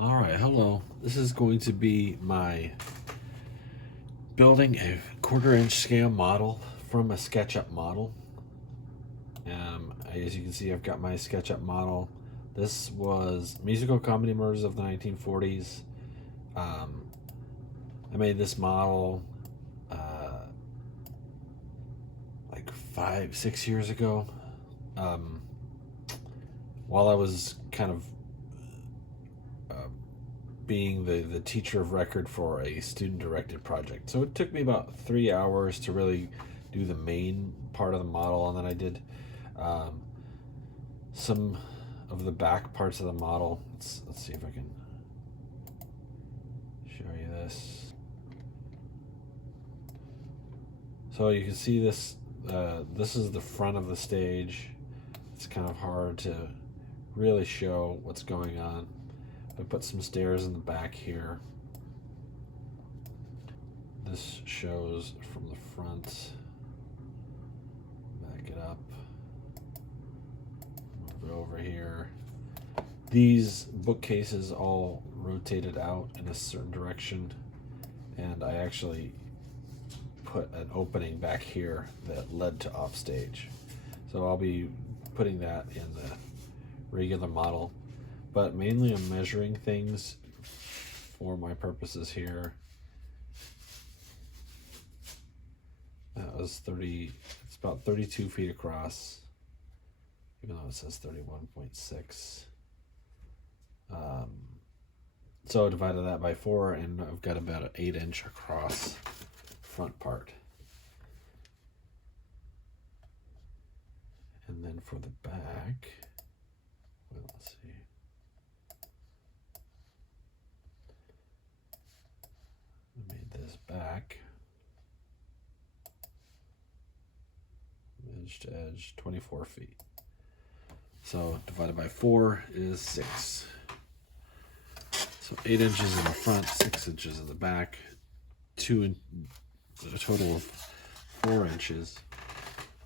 All right, hello. This is going to be my building a 1/4 inch scale model from a SketchUp model. As you can see, I've got my SketchUp model. This was musical comedy murders of the 1940s. I made this model like 5, 6 years ago, while I was kind of being the teacher of record for a student directed project. So it took me about 3 hours to really do the main part of the model, and then I did some of the back parts of the model. Let's see if I can show you this. So you can see this. This is the front of the stage. It's kind of hard to really show what's going on. I put some stairs in the back here. This shows from the front. Back it up. Move it over here. These bookcases all rotated out in a certain direction, and I actually put an opening back here that led to offstage. So I'll be putting that in the regular model, but mainly I'm measuring things for my purposes here. That was 30, it's about 32 feet across, even though it says 31.6. So I divided that by 4, and I've got about an 8-inch across front part. And then for the back, well, let's see. I made this back, edge to edge, 24 feet. So divided by 4 is 6. So 8 inches in the front, 6 inches in the back, a total of 4 inches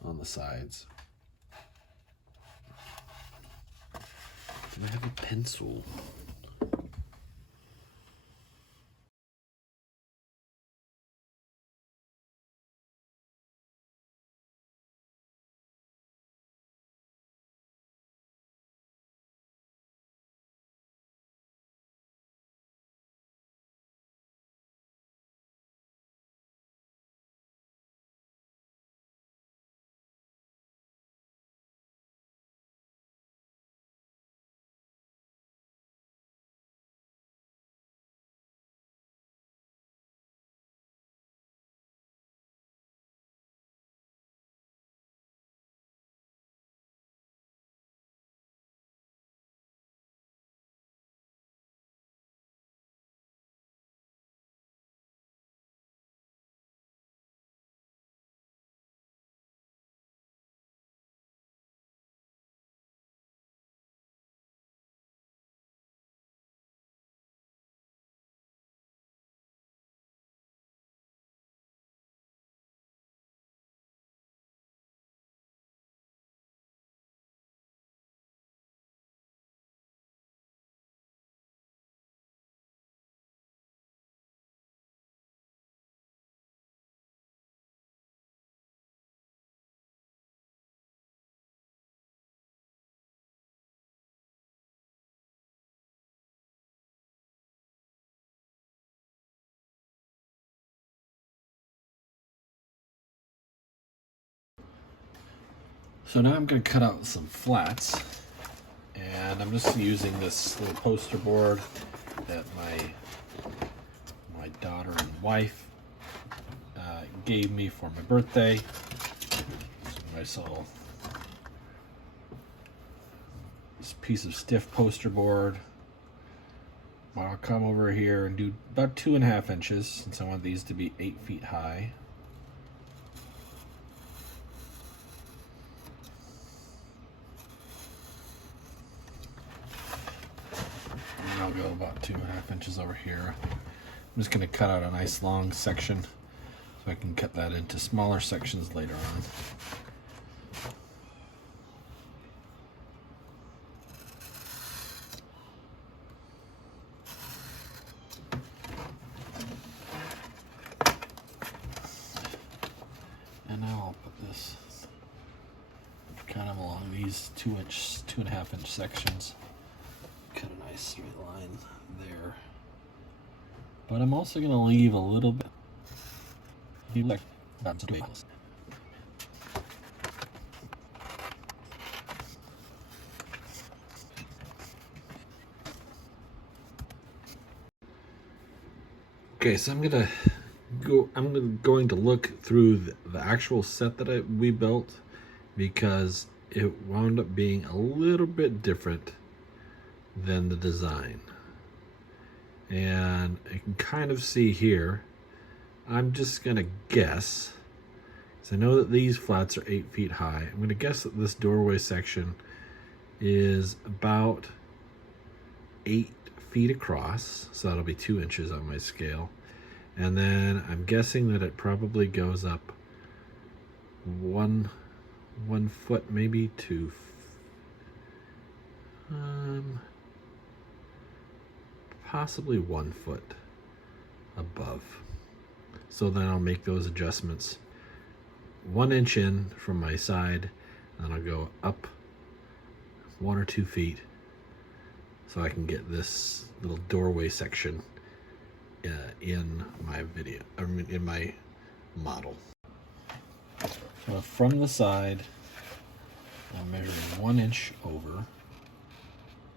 on the sides. Do I have a pencil? So now I'm going to cut out some flats, and I'm just using this little poster board that my daughter and wife gave me for my birthday. So nice little this piece of stiff poster board. I'll come over here and do about 2.5 inches, since I want these to be 8 feet high. I'll go about 2.5 inches over here. I'm just going to cut out a nice long section so I can cut that into smaller sections later on. these 2.5 inch sections. Cut a nice straight line there. But I'm also going to leave a little bit. Okay, so I'm going to look through the actual set that we built, because it wound up being a little bit different than the design. And I can kind of see here, I'm just gonna guess, because I know that these flats are 8 feet high. I'm gonna guess that this doorway section is about 8 feet across, so that'll be 2 inches on my scale. And then I'm guessing that it probably goes up one foot, maybe 2. Possibly 1 foot above. So then I'll make those adjustments 1 inch in from my side, and I'll go up 1 or 2 feet so I can get this little doorway section in my video, in my model. So from the side, I'm measuring 1 inch over.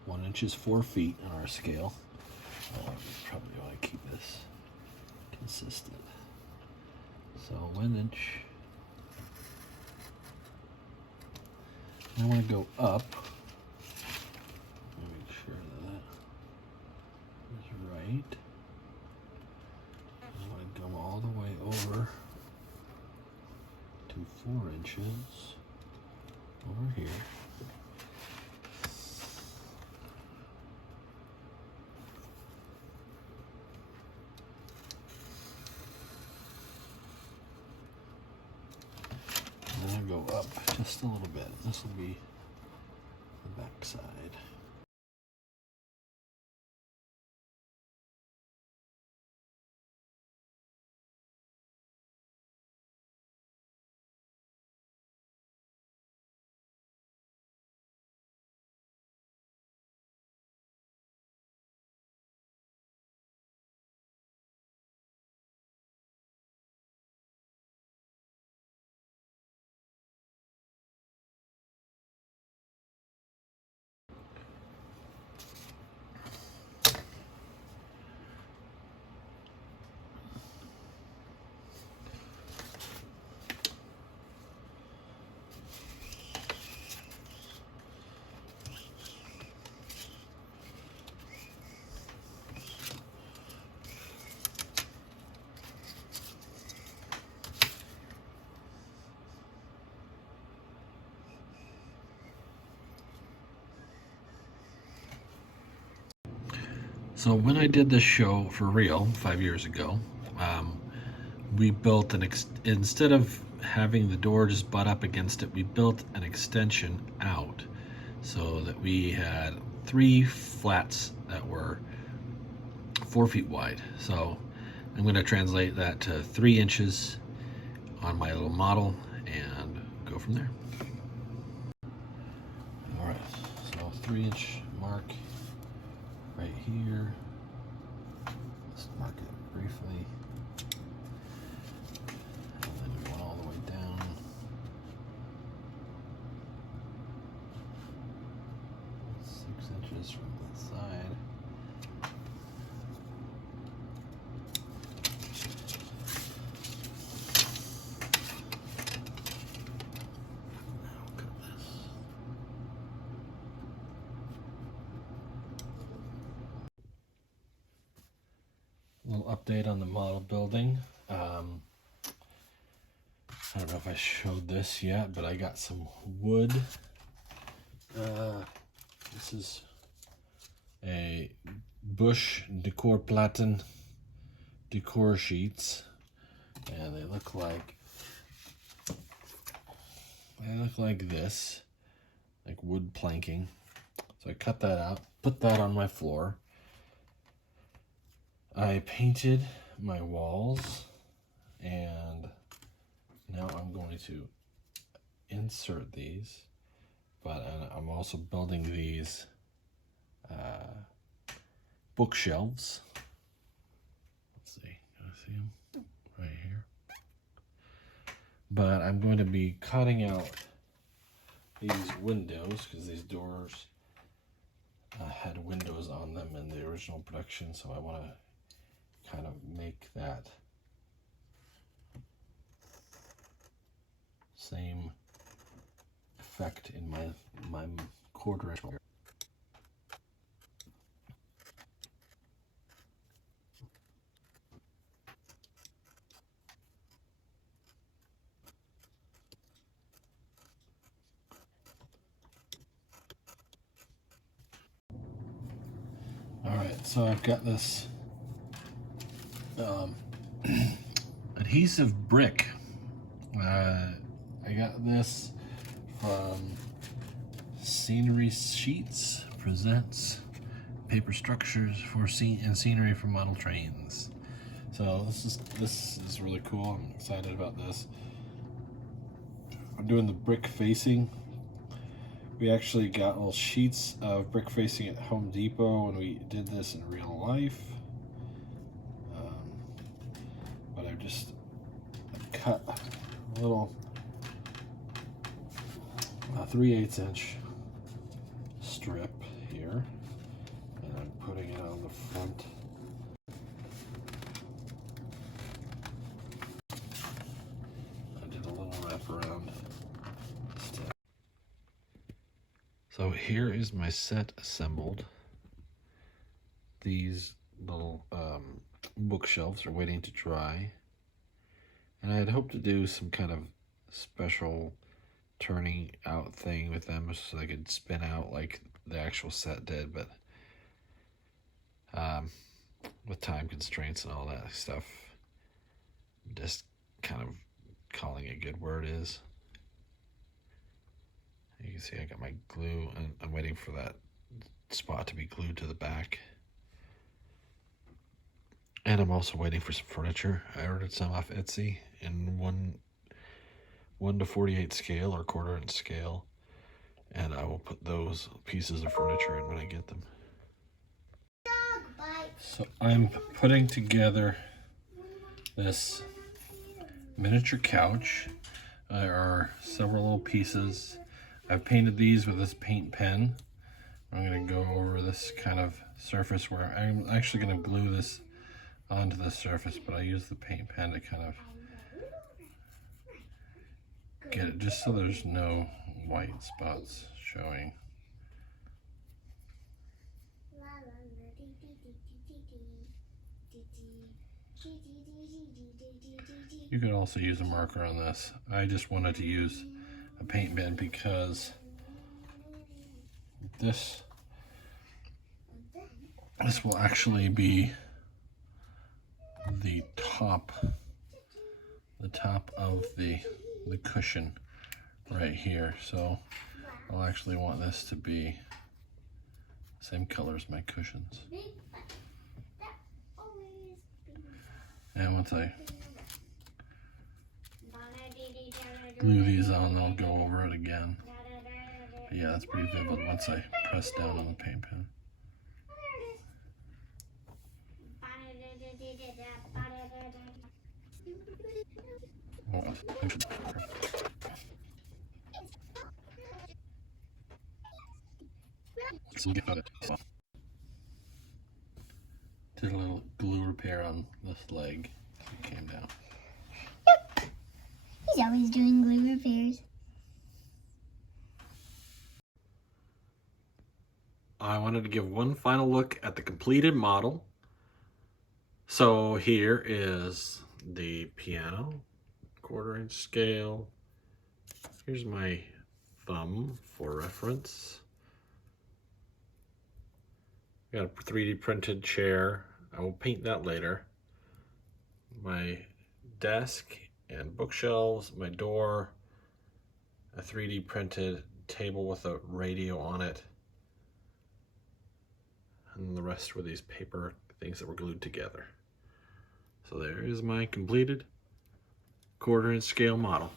1 inch is 4 feet on our scale. Probably want to keep this consistent. So 1 inch. I want to go up. Make sure that is right. I want to go all the way over to 4 inches over here. Go up just a little bit. This will be the back side. So when I did this show for real 5 years ago, we built instead of having the door just butt up against it, we built an extension out so that we had 3 flats that were 4 feet wide. So I'm going to translate that to 3 inches on my little model and go from there. All right, so 3-inch mark right here. Let's mark it briefly. And then we went all the way down. Six inches from the side. Little update on the model building. I don't know if I showed this yet, but I got some wood. This is a Bush Decor Platen decor sheets, and they look like this, like wood planking. So I cut that out, put that on my floor. I painted my walls, and now I'm going to insert these but I'm also building these bookshelves. Let's see, can I see them? Right here. But I'm going to be cutting out these windows because these doors had windows on them in the original production, so I want to kind of make that same effect in my 1/4 inch. Alright, so I've got this adhesive brick. I got this from Scenery Sheets Presents Paper Structures for Scenery for Model Trains. So this is really cool. I'm excited about this. I'm doing the brick facing. We actually got little sheets of brick facing at Home Depot when we did this in real life. But I've just cut a little 3/8 inch strip here, and I'm putting it on the front. I did a little wraparound step. So here is my set assembled. These little bookshelves are waiting to dry, and I had hoped to do some kind of special turning out thing with them so they could spin out like the actual set did, but with time constraints and all that stuff, just kind of calling it good where it is. You can see I got my glue, and I'm waiting for that spot to be glued to the back. And I'm also waiting for some furniture. I ordered some off Etsy in 1 to 48 scale or 1/4 inch scale, and I will put those pieces of furniture in when I get them. So I'm putting together this miniature couch. There are several little pieces. I've painted these with this paint pen. I'm going to go over this kind of surface where I'm actually going to glue this onto the surface, but I use the paint pen to kind of get it just so there's no white spots showing. You could also use a marker on this. I just wanted to use a paint pen because this will actually be the top of the cushion right here. So I'll actually want this to be the same color as my cushions. And once I glue these on, I'll go over it again. But yeah, that's pretty vivid once I press down on the paint pen. Did a little glue repair on this leg. It came down. Yep. He's always doing glue repairs. I wanted to give one final look at the completed model. So here is the piano, 1/4 inch scale. Here's my thumb for reference. Got a 3D printed chair. I will paint that later. My desk and bookshelves, my door, a 3D printed table with a radio on it, and the rest were these paper things that were glued together. So there is my completed 1/4 inch scale model.